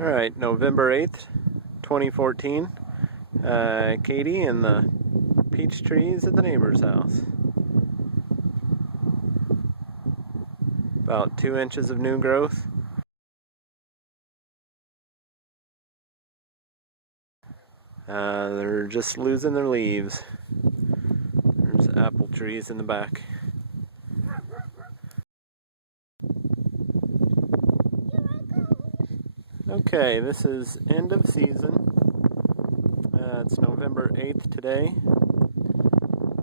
Alright, November 8th, 2014. Katie and the peach trees at the neighbor's house. About 2 inches of new growth. They're just losing their leaves. There's apple trees in the back. Okay, this is end of season. It's November 8th today.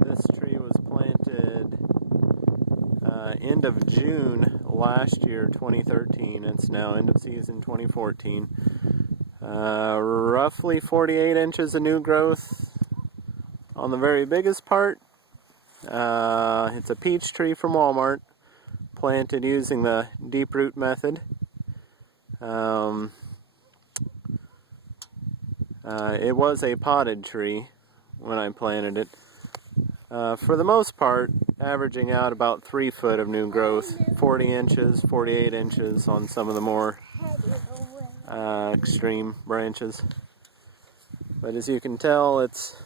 This tree was planted end of June last year, 2013. It's now end of season 2014. Roughly 48 inches of new growth on the very biggest part. It's a peach tree from Walmart, planted using the deep root method. It was a potted tree when I planted it. For the most part, averaging out about 3 foot of new growth, 40 inches, 48 inches on some of the more extreme branches. But as you can tell, it's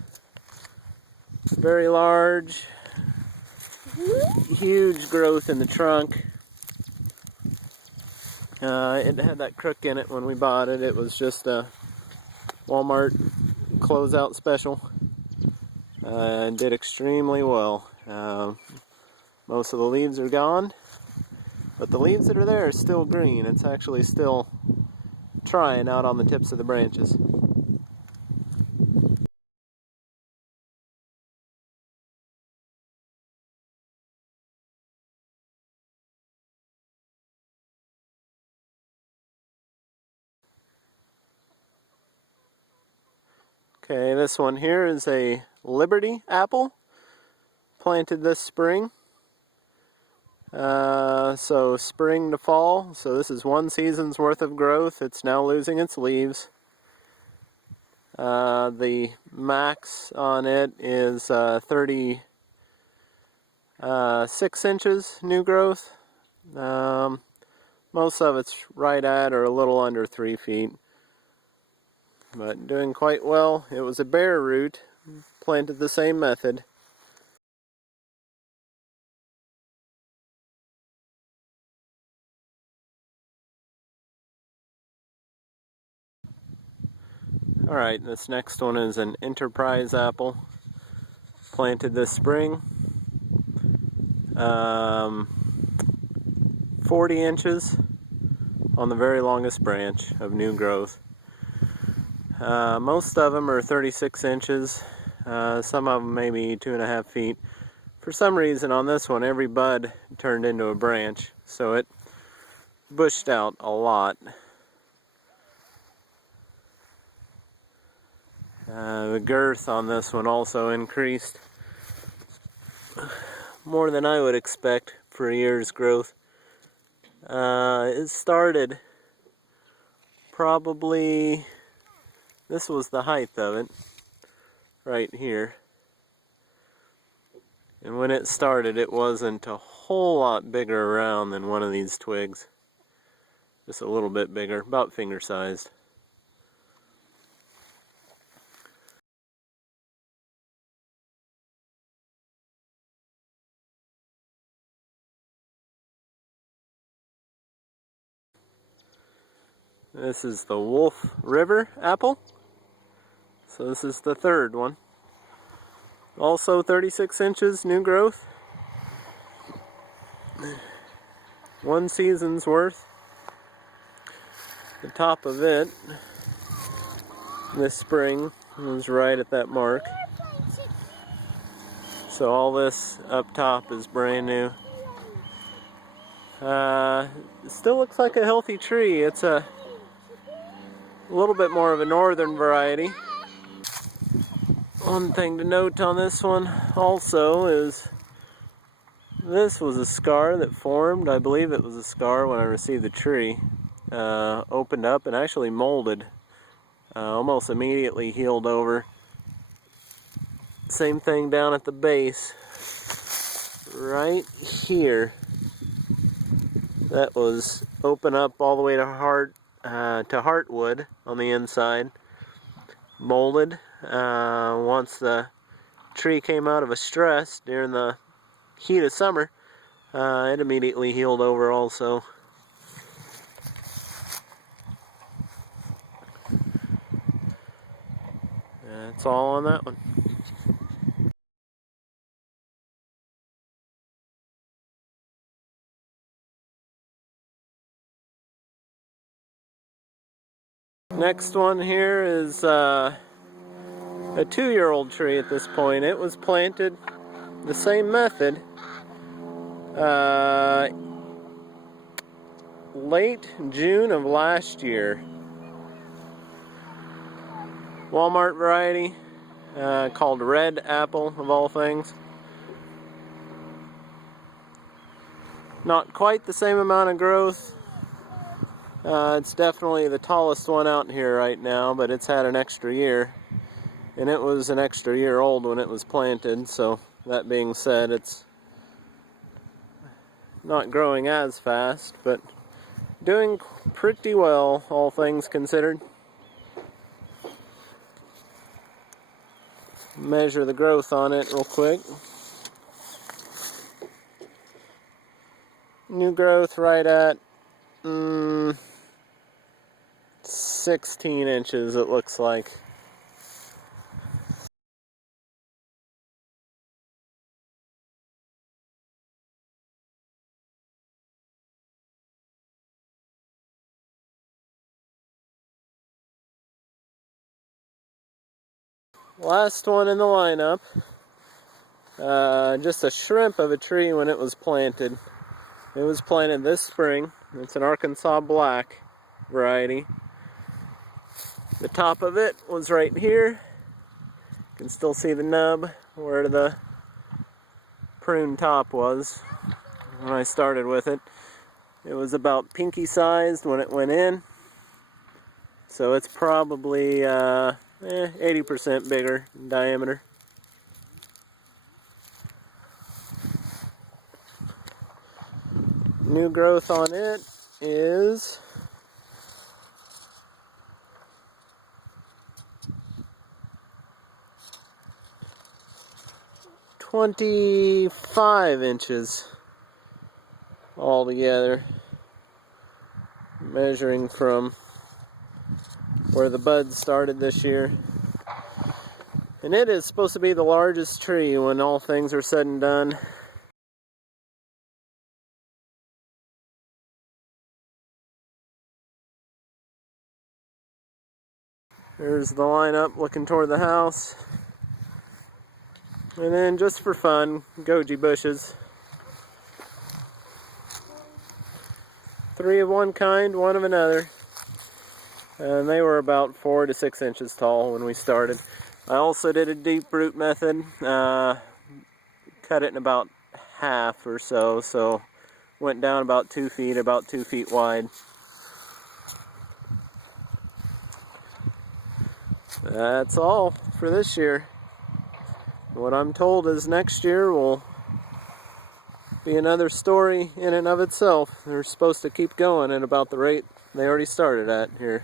very large, huge growth in the trunk. It had that crook in it when we bought it. It was just a Walmart closeout special. Did extremely well. Most of the leaves are gone, but the leaves that are there are still green. It's actually still trying out on the tips of the branches. Okay, this one here is a Liberty apple, planted this spring. So spring to fall, so this is 1 season's worth of growth. It's now losing its leaves. The max on it is 36 inches new growth. Most of it's right at or a little under 3 feet. But doing quite well. It was a bare root, planted the same method. Alright, this next one is an Enterprise apple, planted this spring. 40 inches on the very longest branch of new growth. Most of them are 36 inches, some of them maybe 2.5 feet. For some reason on this one, every bud turned into a branch, so it bushed out a lot. The girth on this one also increased more than I would expect for a year's growth. It started probably, this was the height of it, right here. And when it started, it wasn't a whole lot bigger around than one of these twigs. Just a little bit bigger, about finger sized. This is the Wolf River apple. So this is the third one. Also 36 inches new growth. 1 season's worth. The top of it this spring was right at that mark. So all this up top is brand new. It still looks like a healthy tree. It's a little bit more of a northern variety. One thing to note on this one also is this was a scar that formed. I believe it was a scar when I received the tree. Opened up and actually molded. Almost immediately healed over. Same thing down at the base. Right here. That was open up all the way to heart. to heartwood on the inside, molded. Once the tree came out of a stress during the heat of summer, it immediately healed over also. That's all on that one. Next one here is a 2-year-old tree at this point. It was planted the same method late June of last year. Walmart variety called Red Apple, of all things. Not quite the same amount of growth. It's definitely the tallest one out here right now, but it's had an extra year. And it was an extra year old when it was planted, so that being said, it's not growing as fast, but doing pretty well, all things considered. Measure the growth on it real quick. New growth right at 16 inches, it looks like. Last one in the lineup. Just a shrimp of a tree when it was planted. It was planted this spring. It's an Arkansas Black variety. The top of it was right here. You can still see the nub where the prune top was when I started with it. It was about pinky sized when it went in. So it's probably 80% bigger in diameter. New growth on it is 25 inches altogether, measuring from where the buds started this year. And it is supposed to be the largest tree when all things are said and done. There's the lineup looking toward the house. And then just for fun, goji bushes. 3 of one kind, 1 of another. And they were about 4 to 6 inches tall when we started. I also did a deep root method. Cut it in about half or so. So went down about 2 feet, about 2 feet wide. That's all for this year. What I'm told is next year will be another story in and of itself. They're supposed to keep going at about the rate they already started at here.